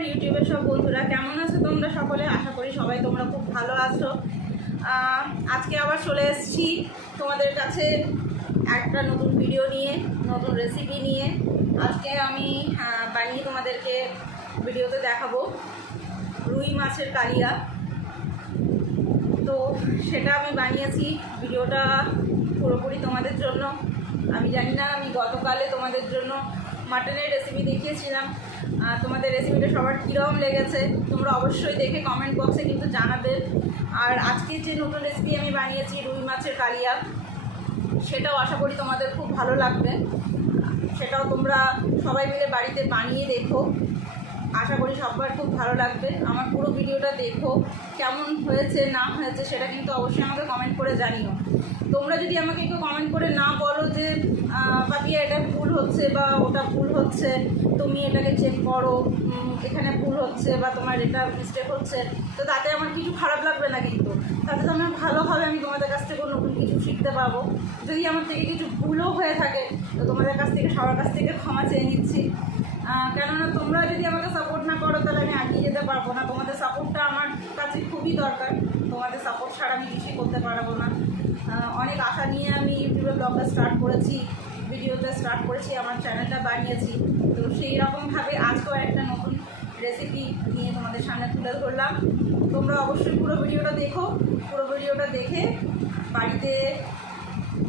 আমার ইউটিউবের সব বন্ধুরা কেমন আছো তোমরা সকলে? আশা করি সবাই তোমরা খুব ভালো আছো। আজকে আবার চলে এসেছি তোমাদের কাছে একটা নতুন ভিডিও নিয়ে, নতুন রেসিপি নিয়ে। আজকে আমি বানিয়ে তোমাদেরকে ভিডিওতে দেখাবো রুই মাছের কালিয়া। তো সেটা আমি বানিয়েছি, ভিডিওটা পুরোপুরি তোমাদের জন্য। আমি জানি না, আমি গতকালে তোমাদের জন্য মাটনের রেসিপি দেখিয়েছিলাম, তোমাদের রেসিপিটা সবার কীরকম লেগেছে তোমরা অবশ্যই দেখে কমেন্ট বক্সে কিন্তু জানাবে। আর আজকে যে নতুন রেসিপি আমি বানিয়েছি রুই মাছের কালিয়া, সেটাও আশা করি তোমাদের খুব ভালো লাগবে। সেটাও তোমরা সবাই মিলে বাড়িতে বানিয়ে দেখো, আশা করি সবার খুব ভালো লাগবে। আমার পুরো ভিডিওটা দেখো, কেমন হয়েছে না হয়েছে সেটা কিন্তু অবশ্যই আমাকে কমেন্ট করে জানিও। তোমরা যদি আমাকে একটু কমেন্ট করে না বলো যে পাপিয়া এটা ভুল হচ্ছে বা ওটা ভুল হচ্ছে, তুমি এটাকে চেক করো, এখানে ভুল হচ্ছে বা তোমার এটা মিস্টেক হচ্ছে, তো তাতে আমার কিছু খারাপ লাগবে না, কিন্তু তাতে তো আমার ভালো হবে, আমি তোমাদের কাছ থেকে নতুন কিছু শিখতে পারবো। যদি আমার থেকে কিছু ভুলও হয়ে থাকে তো তোমাদের কাছ থেকে, সবার কাছ থেকে ক্ষমা চেয়ে নিচ্ছি। কেননা তোমরা যদি আমাকে সাপোর্ট না করো তাহলে আমি এগিয়ে যেতে পারবো না। তোমাদের সাপোর্টটা আমার কাছে খুবই দরকার, তোমাদের সাপোর্ট ছাড়া আমি কিছুই করতে পারবো না। অনেক আশা নিয়ে আমি ইউটিউবে ব্লগটা স্টার্ট করেছি, ভিডিওটা স্টার্ট করেছি, আমার চ্যানেলটা বানিয়েছি। তো সেই রকমভাবে আজকেও একটা নতুন রেসিপি নিয়ে তোমাদের সামনে তুলে ধরলাম। তোমরা অবশ্যই পুরো ভিডিওটা দেখো, পুরো ভিডিওটা দেখে বাড়িতে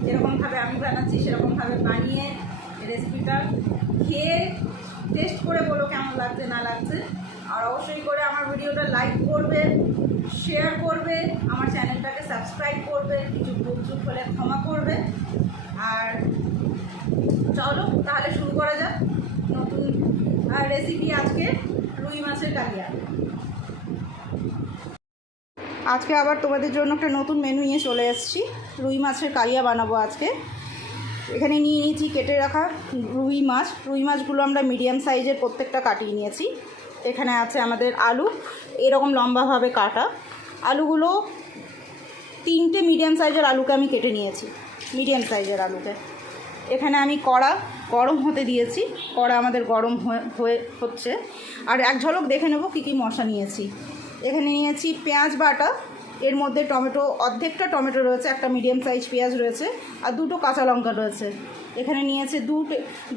যেরকমভাবে আমি বানাচ্ছি সেরকমভাবে বানিয়ে রেসিপিটা খেয়ে টেস্ট করে বলো কেমন লাগছে না লাগছে। আর অবশ্যই করে আমার ভিডিওটা লাইক করবে, শেয়ার করবে, আমার চ্যানেলটাকে সাবস্ক্রাইব করবে, কিছু ভুল হলে ক্ষমা করবে। আর চলো তাহলে শুরু করা যাক নতুন রেসিপি, আজকে রুই মাছের কালিয়া। আজকে আবার তোমাদের জন্য একটা নতুন মেনু নিয়ে চলে এসেছি, রুই মাছের কালিয়া বানাবো আজকে। এখানে নিয়ে নিয়েছি কেটে রাখা রুই মাছ। রুই মাছগুলো আমরা মিডিয়াম সাইজের প্রত্যেকটা কাটিয়ে নিয়েছি। এখানে আছে আমাদের আলু, এরকম লম্বাভাবে কাটা আলুগুলো, 3টে মিডিয়াম সাইজের আলুকে আমি কেটে নিয়েছি, মিডিয়াম সাইজের আলুকে। এখানে আমি কড়া গরম হতে দিয়েছি, কড়া আমাদের গরম হচ্ছে। আর এক ঝলক দেখে নেব কী কী মশলা নিয়েছি। এখানে নিয়েছি পেঁয়াজ বাটা, এর মধ্যে টমেটো, অর্ধেকটা টমেটো রয়েছে, একটা মিডিয়াম সাইজ পেঁয়াজ রয়েছে, আর 2টো কাঁচা লঙ্কা রয়েছে। এখানে নিয়েছি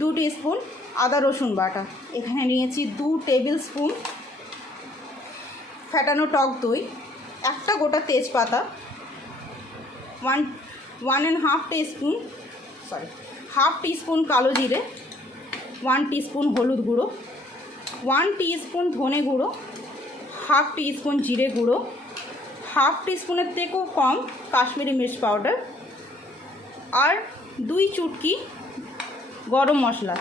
2 টিস্পুন আদা রসুন বাটা। এখানে নিয়েছি 2 টেবিল স্পুন ফ্যাটানো টক দই, একটা গোটা তেজপাতা, 1.5 টিস্পুন কালো জিরে, 1 টিস্পুন হলুদ গুঁড়ো, 1 টিস্পুন ধনে গুঁড়ো, 1/2 টিস্পুন জিরে গুঁড়ো, 1/2 টিস্পুনের থেকেও কম কাশ্মীরি মির্চ পাউডার, আর 2 চুটকি গরম মশলা।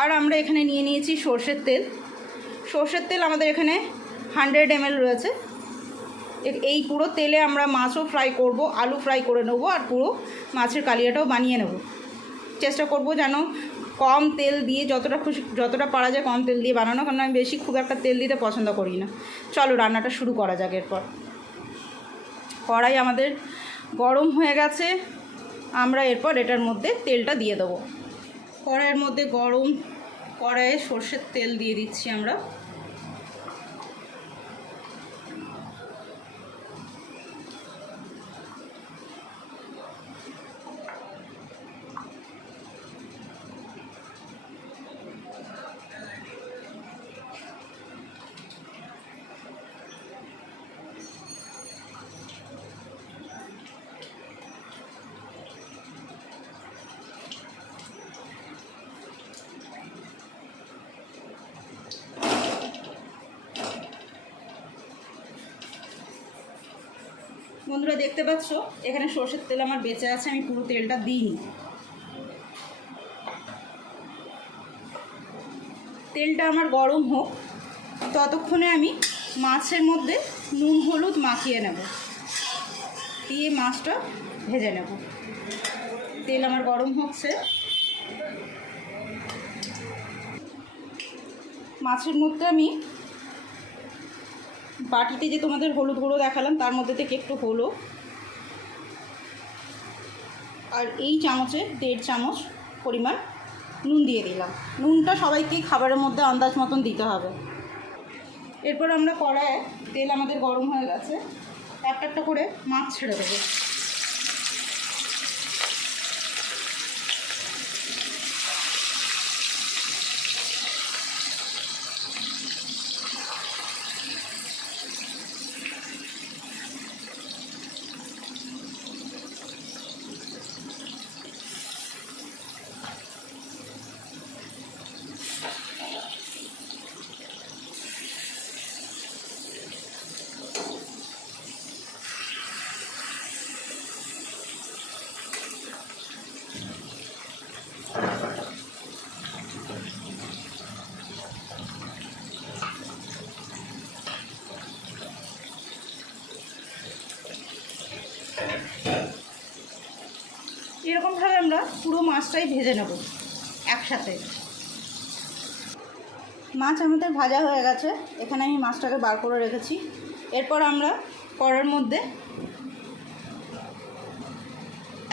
আর আমরা এখানে নিয়ে নিয়েছি সর্ষের তেল। সর্ষের তেল আমাদের এখানে 100 ml রয়েছে। এই পুরো তেলে আমরা মাছও ফ্রাই করব, আলু ফ্রাই করে নেব, আর পুরো মাছের কালিয়াটাও বানিয়ে নেব। চেষ্টা করব যেন কম তেল দিয়ে, যতটা পারা যায় কম তেল দিয়ে বানানো, কারণ আমি বেশি খুব একটা তেল দিতে পছন্দ করি না। চলো রান্নাটা শুরু করা যাক। এরপর কড়াই আমাদের গরম হয়ে গেছে, আমরা এরপর এটার মধ্যে তেলটা দিয়ে দেবো। কড়াইয়ের মধ্যে কড়াইয়ে সর্ষের তেল দিয়ে দিচ্ছি আমরা। বন্ধুরা দেখতে পাচ্ছ এখানে সর্ষের তেল আমার বেঁচে আছে, আমি পুরো তেলটা দিইনি। তেলটা আমার গরম হোক, ততক্ষণে আমি মাছের মধ্যে নুন হলুদ মাখিয়ে নেব, দিয়ে মাছটা ভেজে নেব। তেল আমার গরম হচ্ছে, মাছের মধ্যে আমি বাটিতে যে তোমাদের হলুদ গুঁড়ো দেখালাম তার মধ্যে থেকে একটু হলো, আর এই চামচে 1.5 চামচ পরিমাণ নুন দিয়ে দিলাম। নুনটা সবাইকে খাবারের মধ্যে আন্দাজ মতন দিতে হবে। এরপর আমরা কড়ায় তেল আমাদের গরম হয়ে গেছে, একটা একটা করে মাছ ছেড়ে দেবো। এরকমভাবে আমরা পুরো মাছটাই ভেজে নেব একসাথে। মাছ আমাদের ভাজা হয়ে গেছে, এখানে আমি মাছটাকে বার করে রেখেছি। এরপর আমরা কড়ার মধ্যে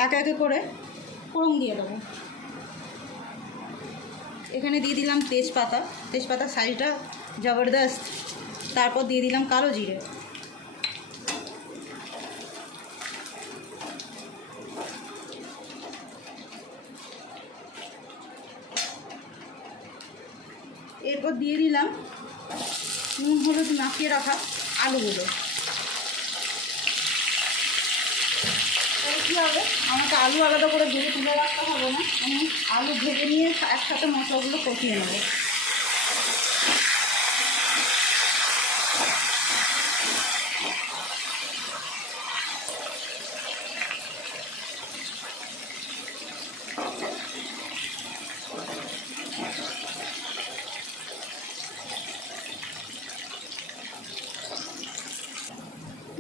একে একে করে ফোড়ন দিয়ে দেবো। এখানে দিয়ে দিলাম তেজপাতা, তেজপাতার সাইজটা জবরদস্ত। তারপর দিয়ে দিলাম কালো জিরে, এরপর দিয়ে দিলাম নুন হলুদ মাখিয়ে রাখা আলুগুলো। তাহলে কী হবে, আমাকে আলু আলাদা করে ভেজে তুলে রাখতে হবে না, আমি আলু ভেজে নিয়ে একসাথে মশলাগুলো কষিয়ে নেব।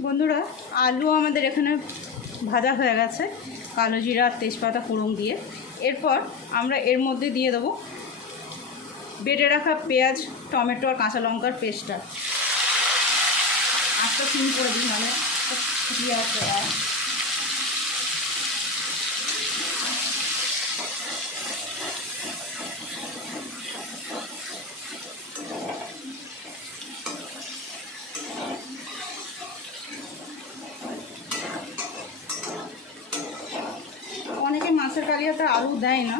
বন্ধুরা, আলু আমাদের এখানে ভাজা হয়ে গেছে কালো জিরা আর তেজপাতা ফোড়ন দিয়ে। এরপর আমরা এর মধ্যে দিয়ে দেবো বেটে রাখা পেঁয়াজ, টমেটো আর কাঁচা লঙ্কার পেস্টটা। আস্তে সিম করে দিই, মানে দিয়ে আসে। অনেকে মাছের কালিয়াতে আলু দেয় না,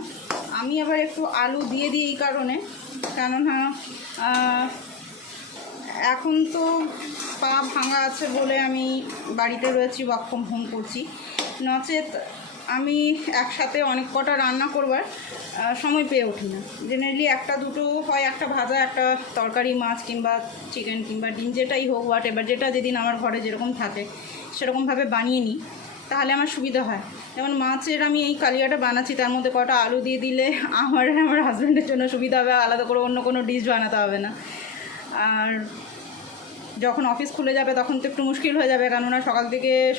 আমি আবার একটু আলু দিয়ে দিই এই কারণে, কেননা এখন তো পা ভাঙা আছে বলে আমি বাড়িতে রয়েছি, ওয়ার্ক ফ্রম হোম করছি। নচেত আমি একসাথে অনেক কটা রান্না করবার সময় পেয়ে উঠি না। জেনারেলি একটা দুটো হয়, একটা ভাজা, একটা তরকারি, মাছ কিংবা চিকেন কিংবা ডিম, যেটাই হোক, হোয়াট এভার, যেটা যেদিন আমার ঘরে যেরকম থাকে সেরকমভাবে বানিয়ে নিই, তাহলে আমার সুবিধা হয়। যেমন মাছের আমি এই কালিয়াটা বানাচ্ছি, তার মধ্যে কটা আলু দিয়ে দিলে আমার হাজব্যান্ডের জন্য সুবিধা হবে, আলাদা করে অন্য কোনো ডিশ বানাতে হবে না। আর যখন অফিস খুলে যাবে তখন তো একটু মুশকিল হয়ে যাবে, কেননা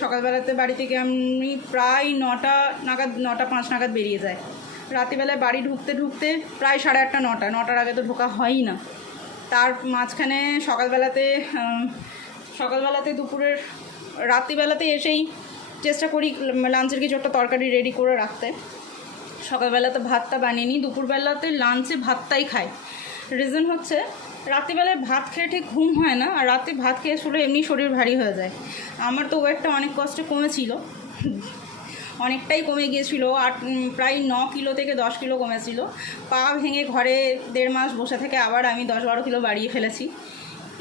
সকালবেলাতে বাড়ি থেকে আমি প্রায় 9টা নাগাদ, 9টা 5 নাগাদ বেরিয়ে যায়। রাত্রিবেলায় বাড়ি ঢুকতে ঢুকতে প্রায় 8:30 9টা, 9টার আগে তো ঢোকা হয়ই না। তার মাঝখানে সকালবেলাতে দুপুরের, রাত্রিবেলাতে এসেই চেষ্টা করি লাঞ্চের কিছু একটা তরকারি রেডি করে রাখতে। সকালবেলাতে ভাতটা বানিয়ে নিই, দুপুরবেলাতে লাঞ্চে ভাতটাই খাই। রিজন হচ্ছে রাত্রিবেলায় ভাত খেয়ে ঠিক ঘুম হয় না, আর রাতে ভাত খেয়ে শুলে এমনি শরীর ভারী হয়ে যায়। আমার তো ওয়েটটা অনেক কষ্টে কমেছিল, অনেকটাই কমে গিয়েছিল, প্রায় 9 কিলো থেকে 10 কিলো কমেছিল। পা ভেঙে ঘরে 1.5 মাস বসে থেকে আবার আমি 10-12 কিলো বাড়িয়ে ফেলেছি।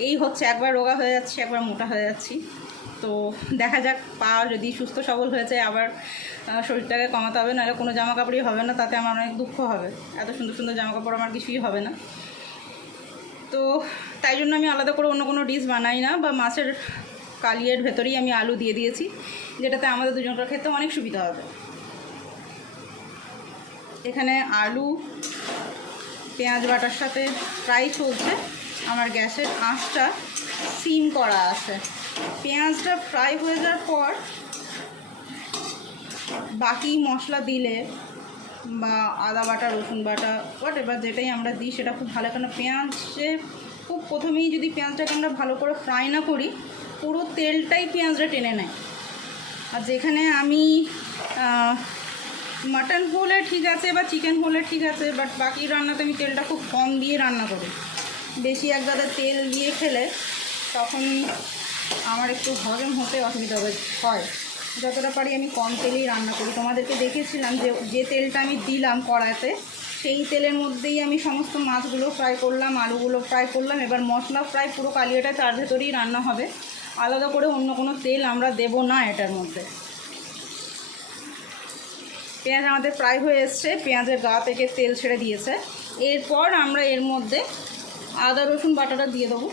এই হচ্ছে, একবার রোগা হয়ে যাচ্ছি, একবার মোটা হয়ে যাচ্ছি। তো দেখা যাক, পা যদি সুস্থ সবল হয়ে যায় আবার শরীরটাকে কমাতে হবে, নাহলে কোনো জামা কাপড়ই হবে না, তাতে আমার অনেক দুঃখ হবে। এত সুন্দর সুন্দর জামা কাপড় আমার কিছুই হবে না। তো তাই জন্য আমি আলাদা করে অন্য কোনো ডিশ বানাই না, বা মাছের কালিয়ার ভেতরেই আমি আলু দিয়ে দিয়েছি, যেটাতে আমাদের দুজনকার খেতে অনেক সুবিধা হবে। এখানে আলু পেঁয়াজ বাটার সাথে ফ্রাই চলছে, আমার গ্যাসের আঁচটা সিম করা আছে। পেঁয়াজটা ফ্রাই হয়ে যাওয়ার পর বাকি মশলা দিলে, বা আদা বাটা, রসুন বাটা, হোয়াট এভার যেটাই আমরা দিই সেটা খুব ভালো, কেন পেঁয়াজে খুব প্রথমেই যদি পেঁয়াজটাকে আমরা ভালো করে ফ্রাই না করি, পুরো তেলটাই পেঁয়াজটা টেনে নেয়। আর যেখানে আমি মাটন হলে ঠিক আছে বা চিকেন হলে ঠিক আছে, বাট বাকি রান্নাতে আমি তেলটা খুব কম দিয়ে রান্না করি। বেশি একগাদা তেল দিয়ে খেলে তখন আমার একটু হজম হতে অসুবিধা হয়। যতটা পারি আমি কম তেলেই রান্না করি। তোমাদেরকে দেখেছিলাম যে তেলটা আমি দিলাম কড়াইতে, সেই তেলের মধ্যেই আমি সমস্ত মাছগুলো ফ্রাই করলাম, আলুগুলো ফ্রাই করলাম। এবার মশলা ফ্রাই পুরো কালিয়াটা তার ভেতরেই রান্না হবে, আলাদা করে অন্য কোনো তেল আমরা দেব না এটার মধ্যে। পেঁয়াজ আমাদের ফ্রাই হয়ে এসছে, পেঁয়াজের গা থেকে তেল ছেড়ে দিয়েছে। এরপর আমরা এর মধ্যে আদা রসুন বাটাটা দিয়ে দেবো,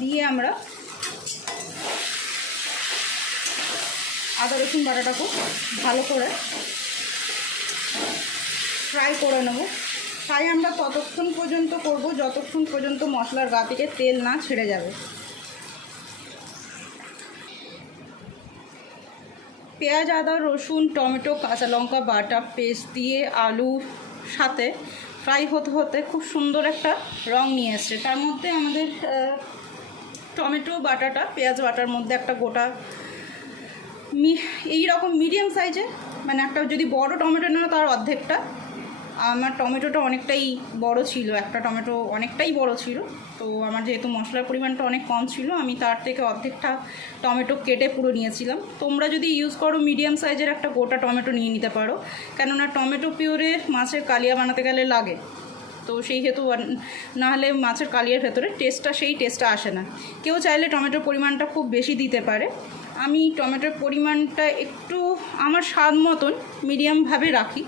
দিয়ে আমরা আদা রসুন বাটাটাকে ভালো করে ফ্রাই করে নেব। ফ্রাই আমরা ততক্ষণ পর্যন্ত করব যতক্ষণ পর্যন্ত মশলার গা থেকে তেল না ছেড়ে যাবে। পেঁয়াজ, আদা, রসুন, টমেটো, কাঁচা লঙ্কা বাটা পেস্ট দিয়ে আলুর সাথে ফ্রাই হতে হতে খুব সুন্দর একটা রং নিয়ে এসছে। তার মধ্যে আমাদের টমেটো বাটাটা পেঁয়াজ বাটার মধ্যে একটা গোটা এই রকম মিডিয়াম সাইজের, মানে একটা যদি বড় টমেটো না তার অর্ধেকটা। আমার টমেটোটা অনেকটাই বড় ছিল, একটা টমেটো অনেকটাই বড় ছিল, তো আমার যেহেতু মশলার পরিমাণটা অনেক কম ছিল আমি তার থেকে অর্ধেকটা টমেটো কেটে পুরো নিয়েছিলাম। তোমরা যদি ইউজ করো মিডিয়াম সাইজের একটা গোটা টমেটো নিয়ে নিতে পারো, কেননা টমেটো পিওরে মাছের কালিয়া বানাতে গেলে লাগে, তো সেই হেতু নাহলে মাছের কালিয়ার ভেতরে সেই টেস্টটা আসে না। কেউ চাইলে টমেটোর পরিমাণটা খুব বেশি দিতে পারে, আমি টমেটোর পরিমাণটা একটু আমার স্বাদ মতন মিডিয়ামভাবে রাখি,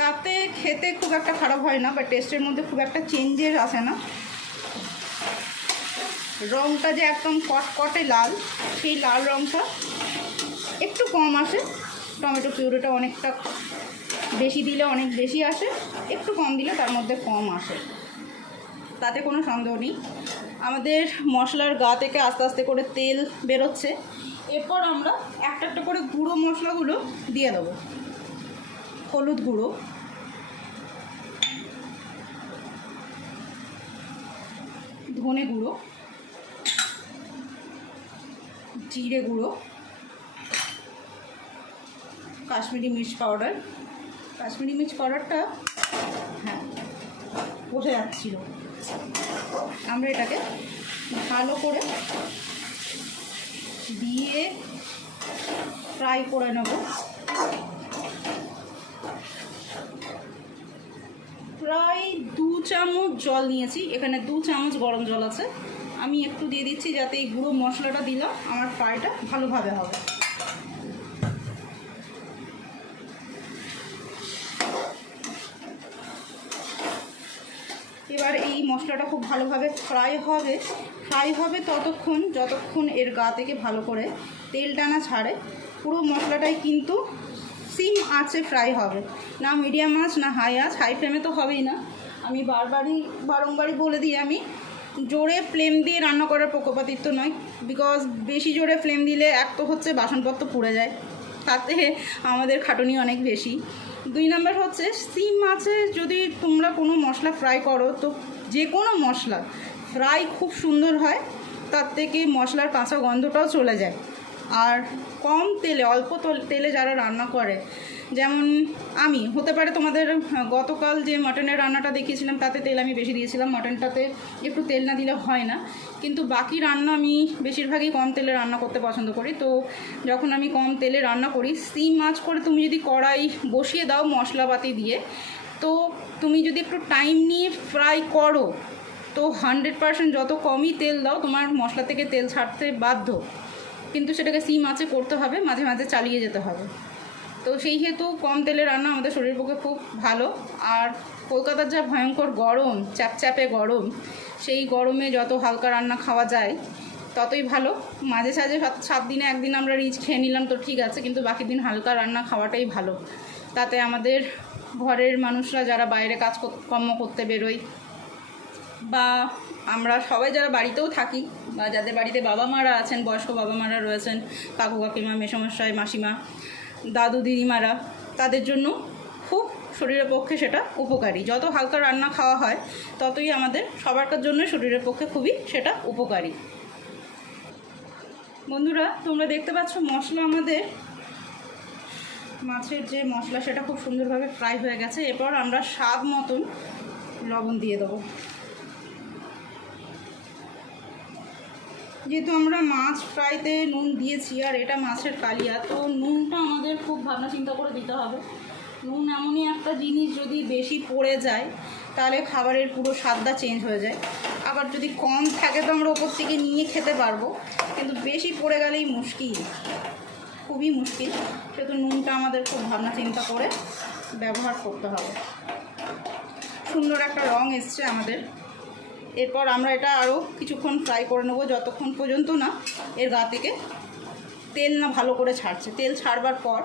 তাতে খেতে খুব একটা খারাপ হয় না বা টেস্টের মধ্যে খুব একটা চেঞ্জেস আসে না। রঙটা যে একদম কটকটে লাল, সেই লাল রঙটা একটু কম আসে। টমেটো পিউরিটা অনেকটা বেশি দিলে অনেক বেশি আসে, একটু কম দিলে তার মধ্যে কম আসে, তাতে কোনো সন্দেহ নেই। আমাদের মশলার গা থেকে আস্তে আস্তে করে তেল বেরোচ্ছে। এরপর আমরা একটা একটা করে গুঁড়ো মশলাগুলো দিয়ে দেবো। হলুদ গুঁড়ো, ধনে গুঁড়ো, জিরে গুঁড়ো, কাশ্মীরি মির্চ পাউডার। কাশ্মীরি মির্চ পাউডারটা হ্যাঁ বোঝা যাচ্ছিল। আমরা এটাকে ভালো করে দিয়ে ফ্রাই করে নেব। প্রায় 2 চামচ জল নিয়েছি, এখানে 2 চামচ গরম জল আছে, আমি একটু দিয়ে দিচ্ছি যাতে এই গুঁড়ো মশলাটা দিলাম আমার ফ্রাইটা ভালোভাবে হবে। এবার এই মশলাটা খুব ভালোভাবে ফ্রাই হবে যতক্ষণ এর গা থেকে ভালো করে তেলটা না ছাড়ে। পুরো মশলাটাই কিন্তু সিম আঁচে ফ্রাই হবে, না মিডিয়াম আঁচ না হাই আঁচ। হাই ফ্লেমে তো হবেই না। আমি বারংবারই বলে দিই, আমি জোরে ফ্লেম দিয়ে রান্না করার পক্ষপাতিত্ব নয়, বিকজ বেশি জোরে ফ্লেম দিলে এক তো হচ্ছে বাসনপত্র পুড়ে যায়, তাতে আমাদের খাটুনি অনেক বেশি। 2 নম্বর হচ্ছে সিম মাছে যদি তোমরা কোনো মশলা ফ্রাই করো, তো যে কোনো মশলা ফ্রাই খুব সুন্দর হয়, তার থেকে মশলার কাঁচা গন্ধটাও চলে যায়। আর কম তেলে অল্প তেলে যারা রান্না করে, যেমন আমি, হতে পারে তোমাদের গতকাল যে মাটনের রান্নাটা দেখিয়েছিলাম তাতে তেল আমি বেশি দিয়েছিলাম, মাটনটাতে একটু তেল না দিলে হয় না, কিন্তু বাকি রান্না আমি বেশিরভাগই কম তেলে রান্না করতে পছন্দ করি। তো যখন আমি কম তেলে রান্না করি, সিম মাছ করে তুমি যদি কড়াই বসিয়ে দাও মশলাপাতি দিয়ে, তো তুমি যদি একটু টাইম নিয়ে ফ্রাই করো, তো 100% যত কমই তেল দাও তোমার মশলা থেকে তেল ছাড়তে বাধ্য, কিন্তু সেটাকে সিম আঁচে করতে হবে, মাঝে মাঝে চালিয়ে যেতে হবে। তো সেই হেতু কম তেলে রান্না আমাদের শরীরের পক্ষে খুব ভালো। আর কলকাতার যা ভয়ঙ্কর গরম, চ্যাপচ্যাপে গরম, সেই গরমে যত হালকা রান্না খাওয়া যায় ততই ভালো। মাঝে সাঝে 7 দিনে একদিন আমরা রিচ খেয়ে নিলাম তো ঠিক আছে, কিন্তু বাকি দিন হালকা রান্না খাওয়াটাই ভালো। তাতে আমাদের ঘরের মানুষরা যারা বাইরে কাজকর্ম করতে বেরোয়, বা আমরা সবাই যারা বাড়িতেও থাকি, বা যাদের বাড়িতে বাবা মারা আছেন, বয়স্ক বাবা মারা রয়েছেন, কাকু কাকিমা, মেসোমশাই, মাসিমা, দাদু দিদিমারা, তাদের জন্য খুব শরীরের পক্ষে সেটা উপকারী। যত হালকা রান্না খাওয়া হয় ততই আমাদের সবার জন্য শরীরের পক্ষে খুবই সেটা উপকারী। বন্ধুরা, তোমরা দেখতে পাচ্ছ মশলা আমাদের মাছের যে মশলা সেটা খুব সুন্দরভাবে ফ্রাই হয়ে গেছে। এরপর আমরা স্বাদ মতন লবণ দিয়ে দেবো। যেহেতু আমরা মাছ ফ্রাইতে নুন দিয়েছি আর এটা মাছের কালিয়া, তো নুনটা আমাদের খুব ভাবনা চিন্তা করে দিতে হবে। নুন এমনই একটা জিনিস, যদি বেশি পড়ে যায় তাহলে খাবারের পুরো স্বাদটা চেঞ্জ হয়ে যায়। আবার যদি কম থাকে তো আমরা ওপর থেকে নিয়ে খেতে পারবো, কিন্তু বেশি পড়ে গেলেই মুশকিল, খুবই মুশকিল। সেহেতু নুনটা আমাদের খুব ভাবনা চিন্তা করে ব্যবহার করতে হবে। সুন্দর একটা রং এসছে আমাদের। এরপর আমরা এটা আরও কিছুক্ষণ ফ্রাই করে নেবো, যতক্ষণ পর্যন্ত না এর গা থেকে তেল না ভালো করে ছাড়ছে। তেল ছাড়বার পর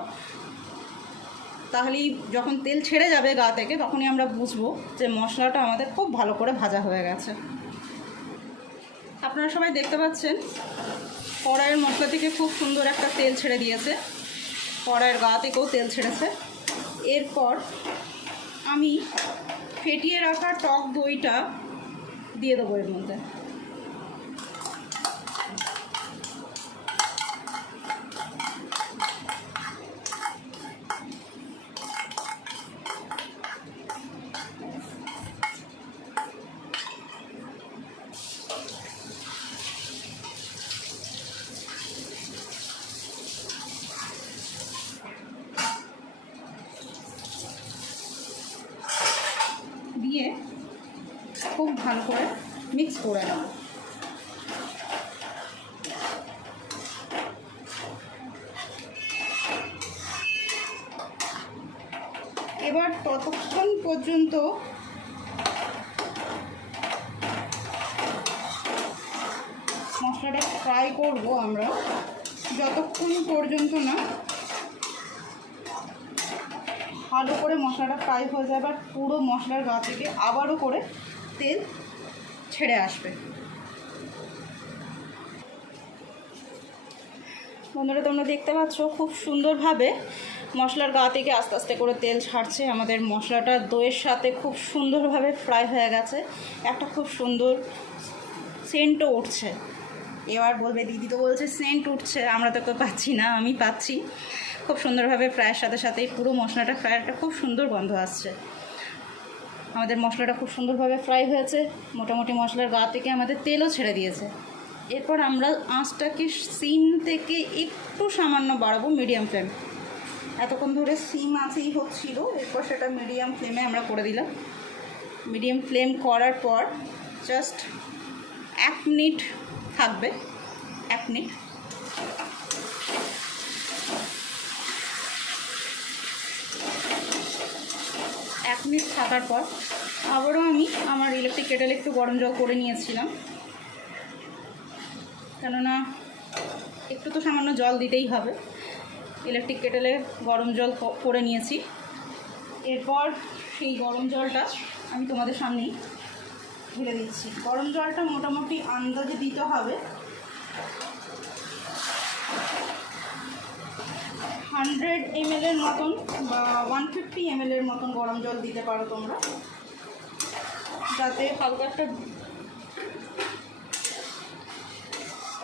তাহলেই যখন তেল ছেড়ে যাবে গা থেকে, তখনই আমরা বুঝবো যে মশলাটা আমাদের খুব ভালো করে ভাজা হয়ে গেছে। আপনারা সবাই দেখতে পাচ্ছেন কড়াইয়ের মশলা থেকে খুব সুন্দর একটা তেল ছেড়ে দিয়েছে, কড়াইয়ের গা থেকেও তেল ছেড়েছে। এরপর আমি ফেটিয়ে রাখা টক দইটা দিয়ে দেবো এর মধ্যে। দিয়ে খুব ভালো করে মিক্স করে নেব। এবার ততক্ষণ পর্যন্ত মশলাটা ফ্রাই করব আমরা, যতক্ষণ পর্যন্ত না ভালো করে মশলাটা ফ্রাই হয়ে যায়, আবার পুরো মশলার গা থেকে আবারও করে তেল ছেড়ে আসবে। বন্ধুরা, তোমরা দেখতে পাচ্ছ খুব সুন্দরভাবে মশলার গা থেকে আস্তে আস্তে করে তেল ছাড়ছে। আমাদের মশলাটা দইয়ের সাথে খুব সুন্দরভাবে ফ্রাই হয়ে গেছে, একটা খুব সুন্দর সেন্টও উঠছে। এবার বলবে দিদি তো বলছে সেন্ট উঠছে, আমরা তো কেউ পাচ্ছি না, আমি পাচ্ছি। খুব সুন্দরভাবে ফ্রাইয়ের সাথে সাথেই পুরো মশলাটা ফ্রাইয়ের একটা খুব সুন্দর গন্ধ আসছে। আমাদের মশলাটা খুব সুন্দরভাবে ফ্রাই হয়েছে, মোটামুটি মশলার গা থেকে আমাদের তেলও ছেড়ে দিয়েছে। এরপর আমরা আঁচটাকে সিম থেকে একটু সামান্য বাড়াবো, মিডিয়াম ফ্লেম। এতক্ষণ ধরে সিম আঁচেই হচ্ছিল, এরপর সেটা মিডিয়াম ফ্লেমে আমরা করে দিলাম। মিডিয়াম ফ্লেম করার পর জাস্ট 1 মিনিট থাকবে, 1 মিনিট। এক মিনিট থাকার পর আবারও আমি আমার ইলেকট্রিক কেটেলে একটু গরম জল করে নিয়েছিলাম, কেননা একটু তো সামান্য জল দিতেই হবে। ইলেকট্রিক কেটেলে গরম জল করে নিয়েছি। এরপর সেই গরম জলটা আমি তোমাদের সামনেই ঢেলে দিচ্ছি। গরম জলটা মোটামুটি আন্দাজে দিতে হবে 100 ml মতন বা 150 ml মতন গরম জল দিতে পারো তোমরা, যাতে হালকা একটা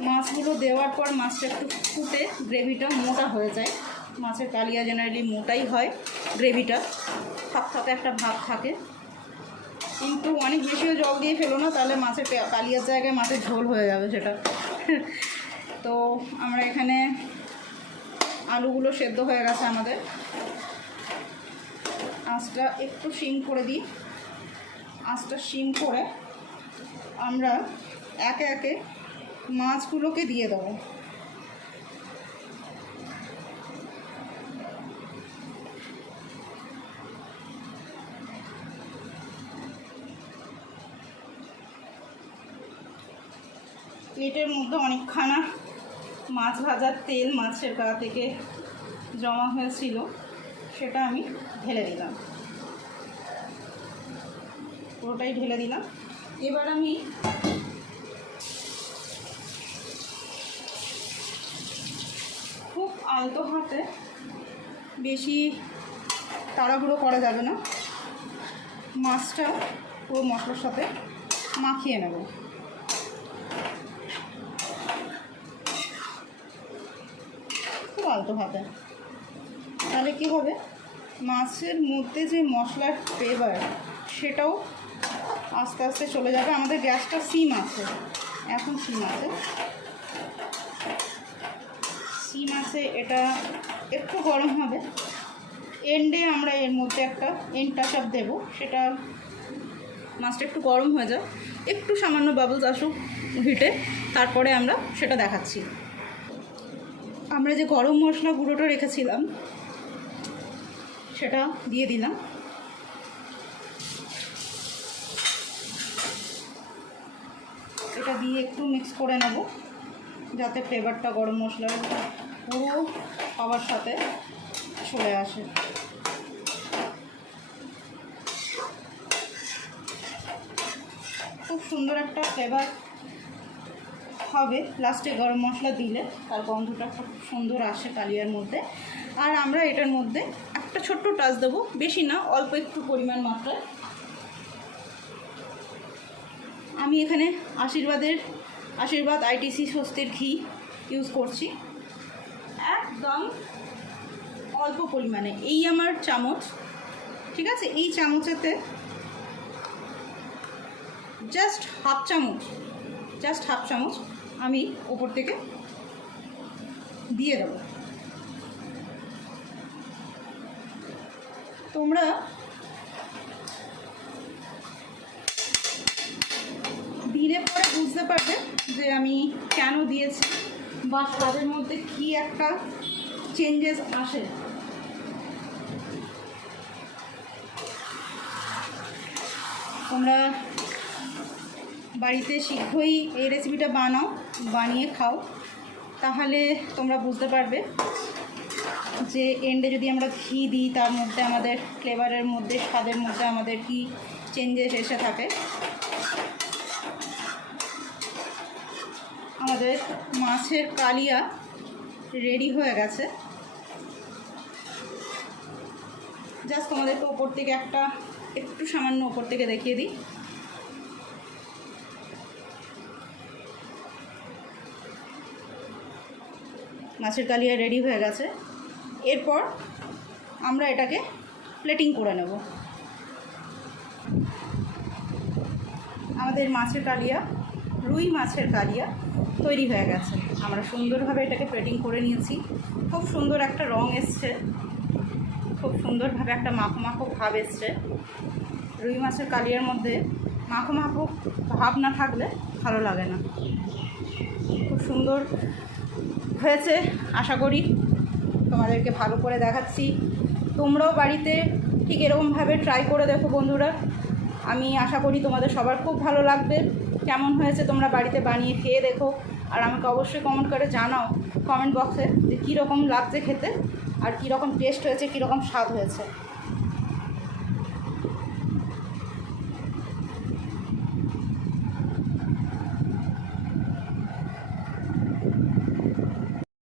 মাছগুলো দেওয়ার পর মাছটা একটু ফুটে গ্রেভিটা মোটা হয়ে যায়। মাছের কালিয়া জেনারেলি মোটাই হয়, গ্রেভিটা থাকতে একটা ভাব থাকে। কিন্তু অনেক বেশিও জল দিয়ে ফেলো না, তাহলে মাছের কালিয়ার জায়গায় মাছের ঝোল হয়ে যাবে সেটা। তো আমরা এখানে আলুগুলো সেদ্ধ হয়ে গেছে আমাদের। আঁচটা একটু সিম করে দিই। আঁচটা সিম করে আমরা একে একে মাছগুলোকে দিয়ে দেবো। প্লেটের মধ্যে অনেকখানা মাছ ভাজার তেল মাছের গা থেকে জমা হয়েছিল, সেটা আমি ঢেলে দিলাম, পুরোটাই ঢেলে দিলাম। এবার আমি খুব আলতো হাতে, বেশি তাড়াহুড়ো করা যাবে না, মাছটা পুরো মশলার সাথে মাখিয়ে নেব। খুব আলতো হাতে, তাহলে কী হবে, মাছের মধ্যে যে মশলার ফ্লেভার সেটাও আস্তে আস্তে চলে যাবে। আমাদের গ্যাসটা সিম আছে, এখন সিম আছে, এটা একটু গরম হবে। এন্ডে আমরা এর মধ্যে একটা এন্ড টাচ আপ দেবো, সেটা মাছটা একটু গরম হয়ে যায়, একটু সামান্য বাবলস আসুক হিটে, তারপরে আমরা সেটা দেখাচ্ছি। আমরা যে গরম মশলা গুঁড়োটা রেখেছিলাম সেটা দিয়ে দিলাম। এটা দিয়ে একটু মিক্স করে নেব যাতে ফ্লেভারটা গরম মশলার পুরো খাবার সাথে চলে আসে। খুব সুন্দর একটা ফ্লেভার হবে লাস্টে গরম মশলা দিলে, তার গন্ধটা খুব সুন্দর আসে কালিয়ার মধ্যে। আর আমরা এটার মধ্যে একটা ছোট্ট টাচ দেবো, বেশি না, অল্প একটু পরিমাণ মাত্রায়। আমি এখানে আশীর্বাদ ITC স্বস্তির ঘি ইউজ করছি, একদম অল্প পরিমাণে। এই আমার চামচ, ঠিক আছে, এই চামচেতে জাস্ট হাফ চামচ আমি উপর থেকে দিয়ে দেব। তোমরা দিলে পরে বুঝতে পারবে যে আমি কেন দিয়েছি বা স্বাদের মধ্যে কি একটা চেঞ্জেস আসে। তোমরা বাড়িতে শীঘ্রই এই রেসিপিটা বানিয়ে খাও, তাহলে তোমরা বুঝতে পারবে যে এন্ডে যদি আমরা ঘি দিই তার মধ্যে আমাদের ফ্লেভারের মধ্যে, স্বাদের মধ্যে আমাদের কি চেঞ্জেস এসে থাকে। আমাদের মাছের কালিয়া রেডি হয়ে গেছে। জাস্ট তোমাদেরকে ওপর থেকে একটু সামান্য ওপর থেকে দেখিয়ে দিই। মাছের কালিয়া রেডি হয়ে গেছে। এরপর আমরা এটাকে প্লেটিং করে নেব। আমাদের রুই মাছের কালিয়া তৈরি হয়ে গেছে। আমরা সুন্দরভাবে এটাকে প্লেটিং করে নিয়েছি। খুব সুন্দর একটা রং এসছে, খুব সুন্দরভাবে একটা মাখো মাখো ভাব এসছে। রুই মাছের কালিয়ার মধ্যে মাখো মাখো ভাব না থাকলে ভালো লাগে না। খুব সুন্দর হয়েছে, আশা করি তোমাদেরকে ভালো করে দেখাচ্ছি। তোমরাও বাড়িতে ঠিক এরকমভাবে ট্রাই করে দেখো বন্ধুরা। আমি আশা করি তোমাদের সবার খুব ভালো লাগবে। কেমন হয়েছে তোমরা বাড়িতে বানিয়ে খেয়ে দেখো, আর আমাকে অবশ্যই কমেন্ট করে জানাও কমেন্ট বক্সে যে কীরকম লাগছে খেতে, আর কীরকম টেস্ট হয়েছে, কীরকম স্বাদ হয়েছে।